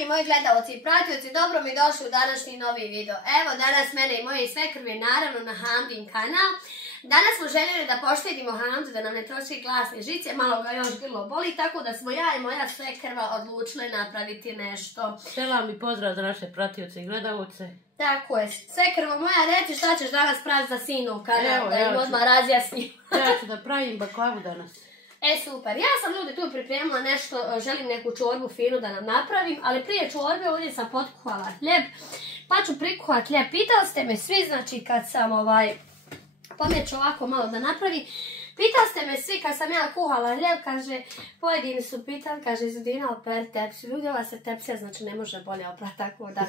dragi moji gledalci i pratioci, dobro mi došli u današnji novi video. Evo danas mene i moje svekrve naravno na Hamdin kanal. Danas smo željeli da poštedimo Hamdu, da nam ne troši glasne žice, malo ga još grlo boli, tako da smo ja i moja svekrva odlučile napraviti nešto. Selam i pozdrav za naše pratioce i gledalce. Tako je, svekrvo moja, reci šta ćeš danas praviti za sinu kanal, da im odmah razjasnim. Ja ću da pravim baklavu danas. Super, ja sam ljudi tu pripremila nešto, želim neku čorbu finu da nam napravim, ali prije čorbe ovdje sam potkuhala hljeb, pa ću prikuhati hljeb. Pitali ste me svi, znači kad sam pamet ovako malo da napravi, pitali ste me svi kad sam ja kuhala hljeb, kaže, pojedini su pitali, kaže, Zudina operi tepsiju, ljudi ova se tepsija znači ne može bolje oprati, tako da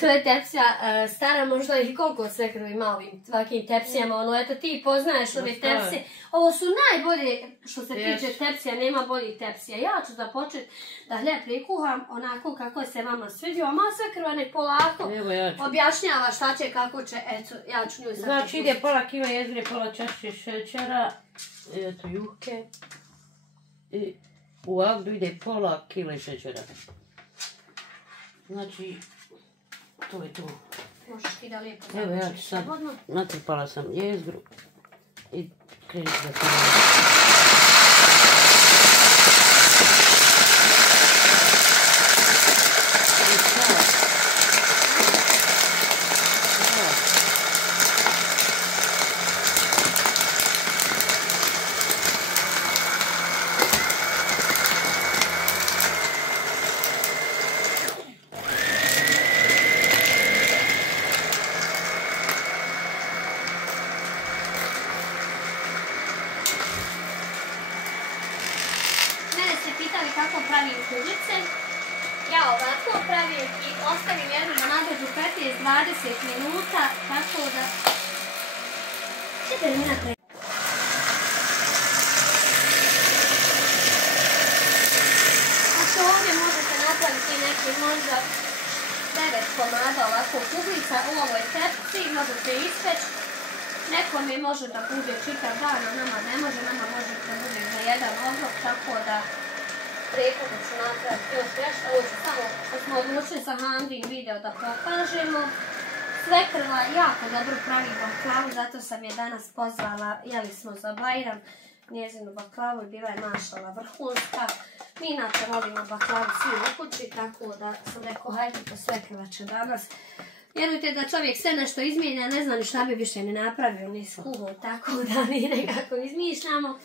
to je tepsija stara možda i koliko svekrva ima ovim svakim tepsijama, eto ti poznaješ ove tepsije, ovo su najbolje što se tiče tepsija, nema boljih tepsija. Ja ću započeti da hljeb prikuham onako kako se vama svidio, a moja svekrva nek polako objašnjava šta će, kako će, eto, ja ću nju sad. Znači ide pola kila jezgre, pola čaše šećera, eto juhe, i u Agdu ide pola kila šećera. Znači, to je to. Možeš ti da lijepo završiš. Evo ja ću sad, natrpala sam jezgru i krenuti da sam. Kako pravim kuglice, ja ovako pravim i ostavim jednu da nadođu 15-20 minuta, tako da ćete mi napraviti. Znači ovdje možete napraviti neki možda 9 komada ovako kuglica u ovoj tepsi, možete ispeći. Nekome može da bude čitav dan, a nama ne može, nama može da bude za jedan obrok, tako da prekogu ću napraviti još nešto. Ovo ću samo, kad smo odlučili za Hamdin video da pokažemo. Svekrva jako dobro pravi baklavu, zato sam je danas pozvala, jeli smo za Bajram, njezinu baklavu i bila je mašala vrhunska. Mi inače volimo baklavu svi u kući, tako da sam rekao, hajde to svekrva će danas. Vjerujte da čovjek sve nešto izmijenja, ne zna ni šta bi više ni napravio, ni skuho, tako da mi nekako izmišljamo.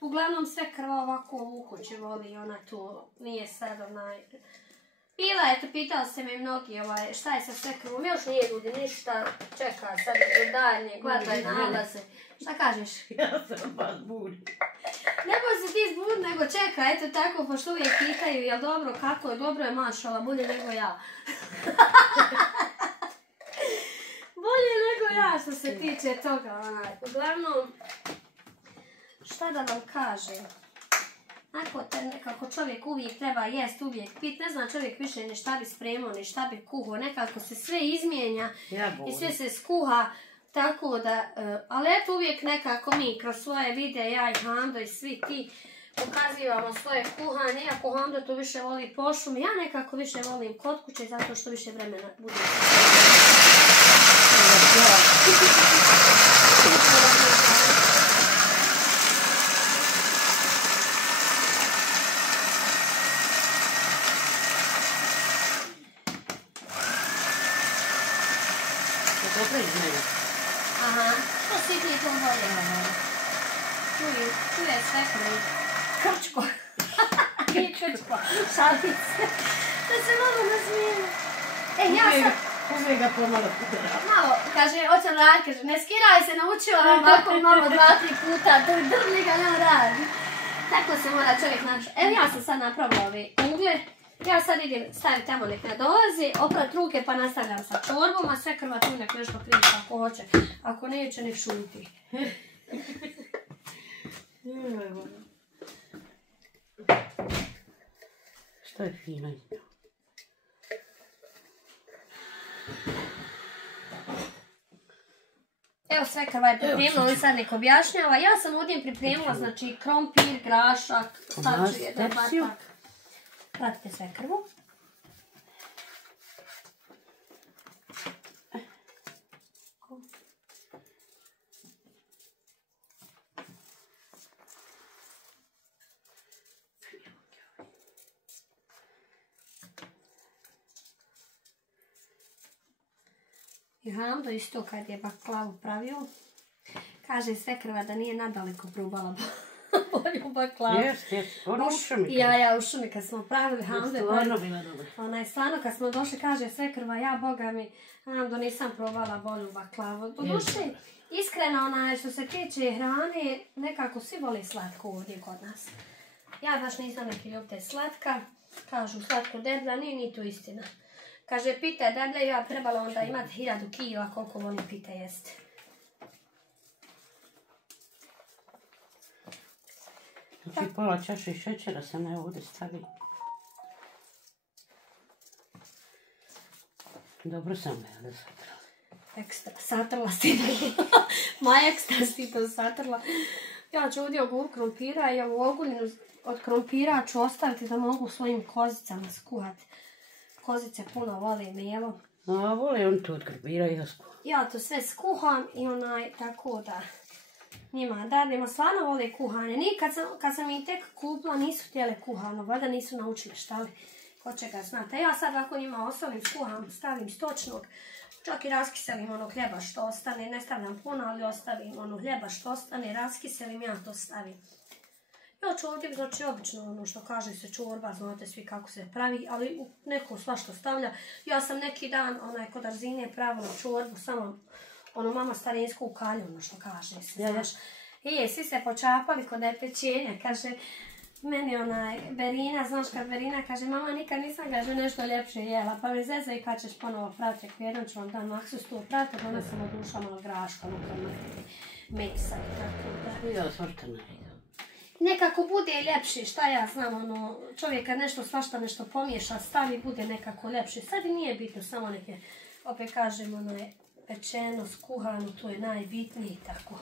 Uglavnom sve krva ovako u kući voli, ona tu nije sad Bila je, to pitali se me mnogi šta je sa sve krvom, još nije ljudi ništa, čeka sad do daljnje, gledaj nalaze. Šta kažeš? Ja sam vas budi. Ne boj se ti zbud, nego čeka, eto tako, pošto uvijek pitaju, jel dobro, kako je, dobro je mašala, bolje nego ja. Bolje nego ja što se tiče toga, uglavnom. Šta da vam kažem? Nekako čovjek uvijek treba jest, uvijek pit. Ne zna čovjek više ni šta bi spremao, ni šta bi kuhao. Nekako se sve izmijenja i sve se skuha. Tako da, ali eto uvijek nekako mi kroz svoje videe, ja i Hamdo i svi ti pokazivamo svoje kuhanje. Iako Hamdo to više voli po šumi, ja nekako više volim kod kuće zato što više vremena bude. Aha, što si ti to bolje? Tu je sve krvi. Krčko. Nije krčko, šalice. Da se malo nasmijemo. Ja sam... Uvijek ga pomalo pudera. Malo, kaže, oće rad, kaže, ne skiraj se, naučio vam ovako malo 2-3 puta, drli ga ne radi. Tako se mora čovjek naći. Evo ja sam sad napravila ove kugle. Ja sad idem staviti tamo nek ne dolazi, oprat ruke pa nastavljam sa čorbom, a sve krva tu nek nešto priča ako hoće. Ako neće, nek šuti. Što je fino? Evo sve krva je pripremila, on sad nek objašnjava. Ja sam ovdje pripremila, znači, krompir, grašak, stavit ću jedan batak. Pratite sve krvu. I Hamdo isto kad je baklavu pravio, kaže svekrva da nije nadaleko probala bolju baklavu. Jeste, ono u šumi. Ja u šumi kad smo pravili Hamdo. Stvarno bila dobra. Ona je stvarno kad smo došli, kaže svekrva, ja boga mi, Hamdo nisam probala bolju baklavu. Po duši, iskreno što se tiče hrane, nekako svi voli slatko ovdje kod nas. Ja baš nisam neki ljubitelj slatka, kažu slatko deblja, nije ni to istina. Kaže, pita deblje, ja trebala onda imati 1000 kila koliko volim pita jesti. Znači pola čaše šećera sam ja ovdje stavila. Dobro sam me ovdje satrla. Ekstra, satrla si to. Moja ekstra si to satrla. Ja ću ovdje ogulj krompira i ovu oguljinu od krompira ću ostaviti da mogu svojim kozicama skuhati. Kozice puno vole melo. A vole on to od krompira i ja skuham. Ja to sve skuham i tako da njima dadimo. Stvarno vole kuhanje. Nikad kad sam ih tek kupila nisu htjele kuhano. Valjda nisu naučili šta li. Ko će ga znati. Ja sad ako njima osolim, skuham, stavim stočnog. Čak i raskiselim ono hljeba što ostane. Ne stavljam puno, ali ostavim ono hljeba što ostane. Raskiselim, ja to stavim. Ja ću ovdje, znači obično ono što kaže se čorba, znate svi kako se pravi, ali neko svašta stavlja. Ja sam neki dan kod Arzine pravila čorbu, samo mama starinsku kalju, ono što kaže se, znaš. I svi se počapali kod pečenja, kaže, meni Berina, znaš kad Berina kaže, mama nikad nisam, kaže, nešto ljepše jela, pa me zeza i kad ćeš ponovo praviti, ako jednom ću vam dan maksus tu praviti, onda sam odušla malo graška, mesa i tako da. Ja svrta naredila. Nekako bude ljepše, šta ja znam, čovjek kad nešto svašta nešto pomiješa, stavi, bude nekako ljepše. Sad i nije bitno, samo neke, opet kažem, pečeno, skuhano, to je najbitnije i tako.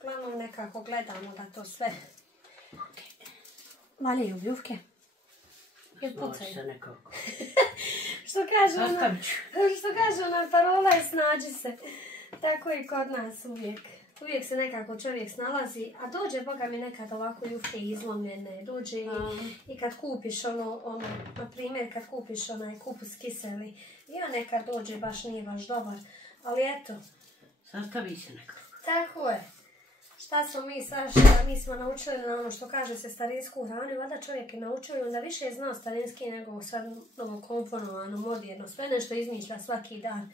Uglavnom nekako gledamo da to sve valjaju bljuvke. Snađi se nekako. Što kaže ona parola je snađi se. Tako i kod nas uvijek. Uvijek se nekako čovjek snalazi, a dođe, boga mi, nekad ovako jufke izlomljene, dođe i kad kupiš na primjer, kad kupiš onaj kupus kiseli, i nekad dođe, baš nije baš dobar, ali eto. Sastavi se nekako. Tako je. Šta smo mi, mi smo naučili na ono što kaže se starinsku hranu, vada čovjek je naučio i onda više je znao starinski nego sad novo komponovano, moderno, sve nešto izmišlja svaki dan.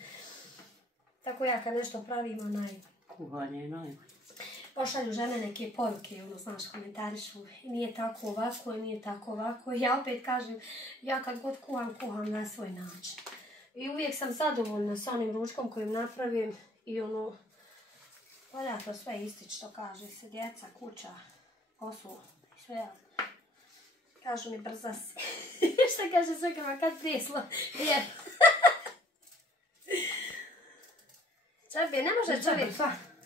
Tako ja kad nešto pravim, kuhanje je najbolje. Pošalju žene neke poruke, znaš, komentarišu, nije tako ovako, nije tako ovako. Ja opet kažem, ja kad god kuham na svoj način. I uvijek sam zadovoljna s onim ručkom kojim napravim i valja to sve istići, što kaže se, djeca, kuća, posao, sve. Kažu mi brza si. Šta kaže svekrva, kad prijeslo?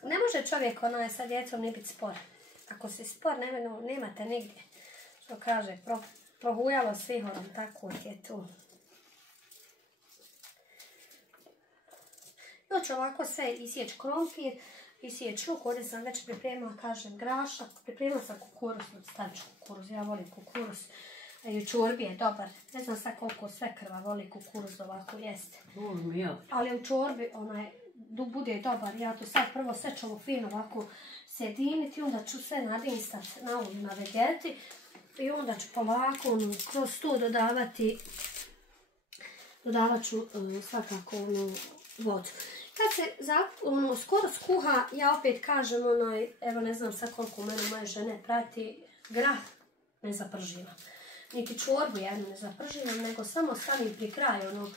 Ne može čovjek sa djecom ne biti spor. Ako si spor, nemate nigdje. Što kaže, prohujalo s vihorom, tako je tu. Ja ću ovako sve isjeći krompir, isjeći luk, ovdje sam već pripremila, kažem, grašak, pripremila sam kukuruz, stavit ću kukuruz, ja volim kukuruz. I u čorbi je dobar, ne znam sad koliko svekrva voli kukuruz ovako jeste. Ali u čorbi bude dobar, ja to sad prvo sve ću fino ovako sjediniti, onda ću sve nadinstat na ovu na vegeti i onda ću polako kroz to dodavat ću svakako vodu. Kad se skoro skuha, ja opet kažem, evo ne znam sad koliko mene moje žene prati, grah ne zaprživam. Niti čorbu jednu ne zaprživam, nego samo stavim pri kraju,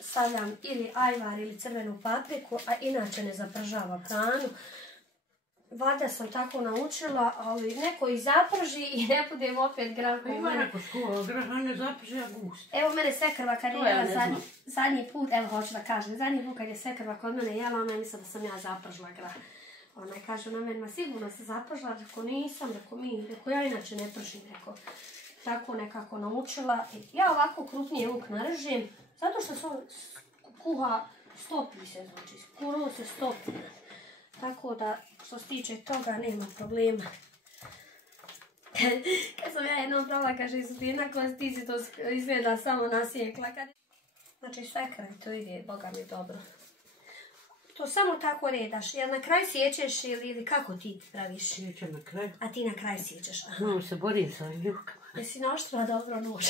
stavljam ili ajvar ili crvenu papriku, a inače ne zapržavam hranu. Valjda sam tako naučila, ali neko i zaprži i ne budem opet grah. Ima neko skuha, grah ne zaprži, a gust. Evo mene svekrva kad je jela zadnji put, evo hoću da kažem, zadnji put kad je svekrva kod mene jela, ona je mislila da sam ja zapržila grah. Ona je kaže na meni, ma sigurno se zapržila, ako nisam, ako ja inače ne pržim, tako nekako naučila. Ja ovako krupnije luk narežem, zato što se on kuha, stopi se, znači skoro se stopi. Tako da, što se tiče toga, nema problema. Kad sam ja jednom probala, kaže Izudina, koja ti si to izgleda samo nasijekla. Znači svekra to ide, Boga mi dobro. To samo tako redaš, jel na kraj sjećeš ili kako ti praviš? Sjećam na kraju. A ti na kraj sjećaš, aha. No, se borim sa ovim juhkama. Jesi naoštrila dobro nož?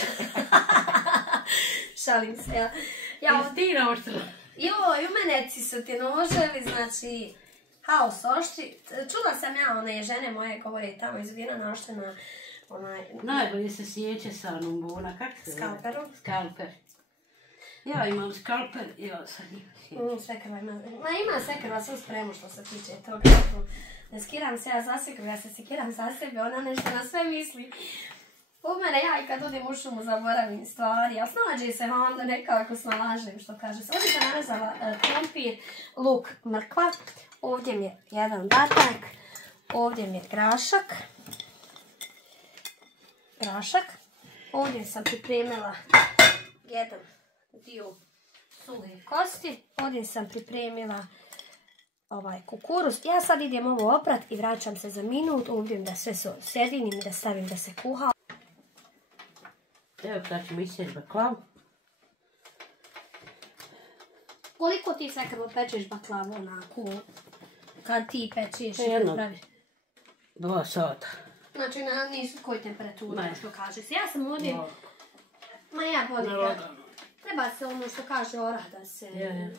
Šalim se, ja. Jesi ti naoštrila? Joj, u meneci su ti noževi, znači, haos oštri. Čula sam ja, one žene moje govore tamo iz Vina naoštrena, onaj... Najbolje se sjeće sa onom bona, kako se zove? Skalperom? Skalper. Ja imam skalper, ja sam njim Svekrva ima. Ma ima svekrva svu spremu što se tiče toga. Ne skiram se ja za svekrvu, ja se skiram za sebe, ona nešto na sve misli. U mene ja i kad odem u šumu zaboravim stvari, a snađe se onda nekako snalažem što kaže se. Ovdje sam narezala krompir, luk, mrkva, ovdje mi je jedan batak, ovdje mi je grašak, ovdje sam pripremila jedan dio suhe kosti, ovdje sam pripremila ovaj kukuruz. Ja sad idem ovo oprat i vraćam se za minut, ovdje da sve sedinim i da stavim da se kuha. Evo sad ćemo isjeći baklavu. Koliko ti svekrvo pečeš baklavu onako, kad ti pečeš? Jedno 2 sata. Znači na nisu koji temperaturu, što kaže se. Ja sam ovdje, ma ja volim da, treba se ono što kaže orah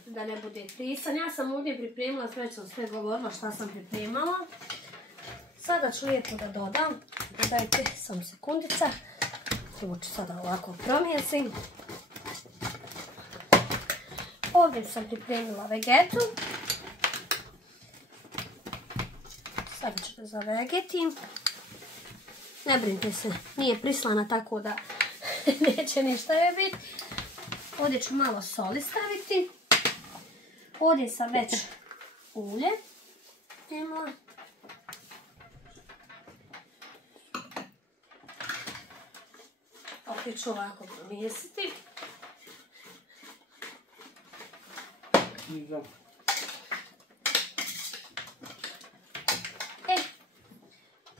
da ne bude prisan. Ja sam ovdje pripremila, već sam sve govorila šta sam pripremala. Sada ću lijepo da dodam, dodajte samo sekundica. Ovo ću sada ovako promjesim. Ovdje sam pripremila vegetu. Sada ću da zavegetim. Ne brinite se, nije prislana tako da neće ništa je biti. Ovdje ću malo soli staviti. Ovdje sam već ulje imala. Opet ću ovako promjesiti.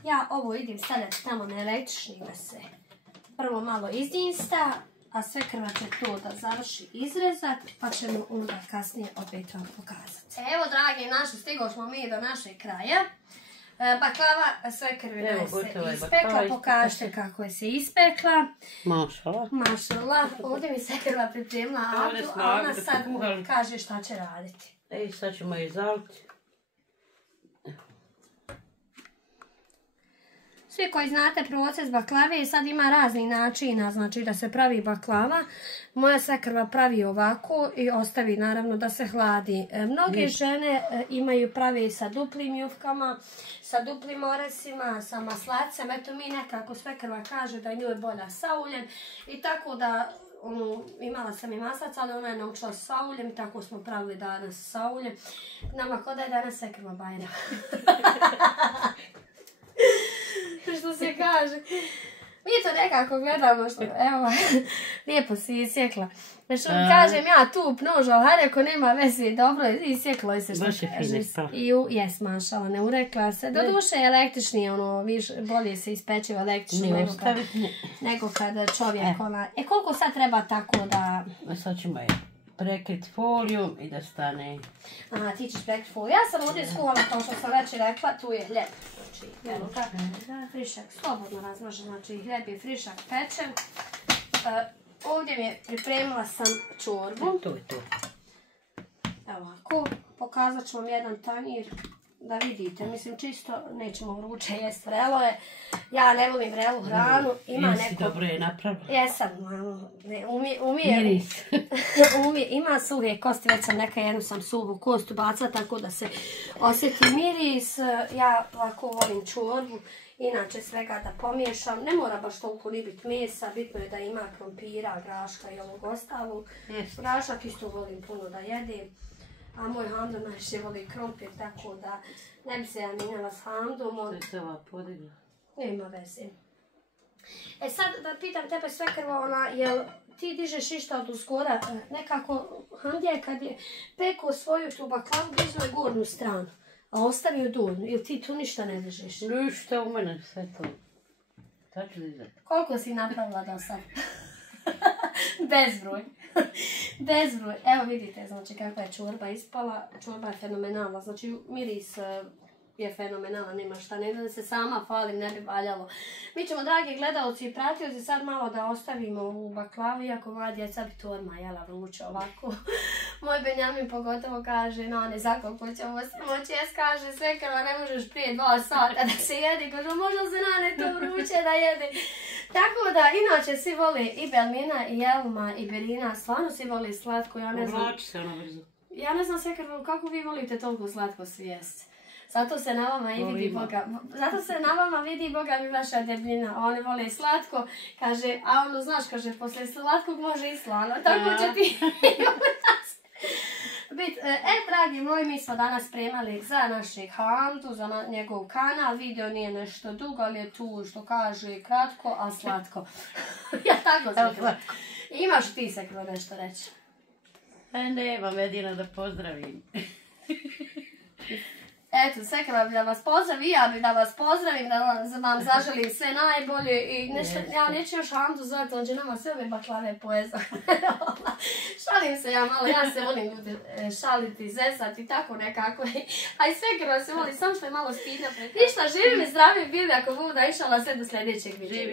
Ja ovo idem stavljati tamo na električni da se prvo malo izinsta, a svekrva će to da završi izrezat, pa ćemo onda kasnije opet vam pokazati. Evo, dragi naši, stigo smo mi do našeg kraja. Baklava svekrvina se ispekla, pokažite kako je se ispekla. Mašala. Mašala. Ovdje mi svekrva pripremila Abdu, a ona sad kaže šta će raditi. Sad ćemo je zaliti. Svi koji znate proces baklave, sad ima raznih načina, znači da se pravi baklava. Moja svekrva pravi ovako i ostavi naravno da se hladi. Mnoge žene pravi sa duplim jufkama, sa duplim oresima, sa maslacem. Eto mi nekako svekrva kaže da njoj je bolja sa uljem i tako da imala sam i maslac, ali ona je naučila sa uljem, tako smo pravili danas sa uljem. Nama kod da je danas svekrva bajra. Što se kaže. Mi to nekako gledamo što, evo, lijepo si isjekla. Što kažem ja tu noža, ali ako nema veze, dobro, isjeklo je se što kaže. Jes, mašala, ne urekla se. Do duše je električni, bolje se ispeče električni nego kada čovjek koliko sad treba tako da... Sad ćemo je prekriti folijom i da stane. Aha, ti ćeš prekriti foliju. Ja sam ovdje skuhala, kao što sam već rekla, tu je hljeb. Frišak slobodno razmažem, znači hljeb je frišak pečen. Ovdje mi je pripremila sam čorbu. To je to. Evo ovako, pokazat ću vam jedan tanjir da vidite, mislim čisto nećemo vruće jest vrelo. Ja ne volim vrelu hranu. Jesi dobro je napravila. Jesam, ima suhe kosti, već sam jednu sam suhu kostu bacila tako da se osjeti miris. Ja ovako volim čorbu, inače svega da pomiješam. Ne mora baš toliko ni biti mesa, bitno je da ima krompira, graška i ovog ostalog. Grašak isto volim puno da jedem. A moj Hamdo najviše voli krompir, tako da ne bi se ja minjala s Hamdom. To se ova podigla. Nema veze. Sad da pitam tebe svekrvo, jel ti dižeš išta od uzgora? Nekako Hamdija kad je pekao svoju tu baklavu, dižno je gornju stranu, a ostavio donju. Ili ti tu ništa ne dižeš? Ništa u mene sve to. Tačno izgled. Koliko si napravila do sad? Bezbroj. Bezbroj. Evo vidite, znači kakva je čorba ispala. Čorba je fenomenalna, znači miris je fenomenalan, nema šta, ne da se sama falim, ne bi valjalo. Mi ćemo, dragi gledalci i pratioci, sad malo da ostavimo u baklavi, iako moja djeca bi to odmah jela vruće ovako. Moj Benjamin pogotovo kaže, no ne za koliko ćemo moći, jes kaže, sve krva ne možeš prije 2 sata da se jedi, kaže, možda se nane to vruće da jede. Tako da, inače svi vole i Belmina, i Jelma, i Berina, stvarno svi vole slatko, ja ne znam. Uvlači se ono brzo. Ja ne znam sve krva, kako vi volite toliko slatko svijest. Zato se na vama i vidi Boga. Zato se na vama vidi Boga mi vaša debljina. Oni vole slatko, kaže, a ono znaš, kaže, posle slatkog može i slano. Tako će ti biti. Dragi moji, mi smo danas spremali za našeg Hamdu, za njegov kanal. Video nije nešto dugo, ali je tu što kaže kratko, a slatko. Ja tako znam. Imaš ti se kroz nešto reći? Nemam jedino da pozdravim. Eto, sve bi da vas pozdravim, i ja bi da vas pozdravim, da vam zaželim sve najbolje i nešto, ja neću još Hamdu zvati, on će nama sve ove baklave pojeza. Šalim se ja malo, ja se volim ljudi šaliti, zezati, tako nekako. A i sve se voli, samo što je malo stidno. Ništa, živim i zdravim bili ako budu da išala sve do sljedećeg videa.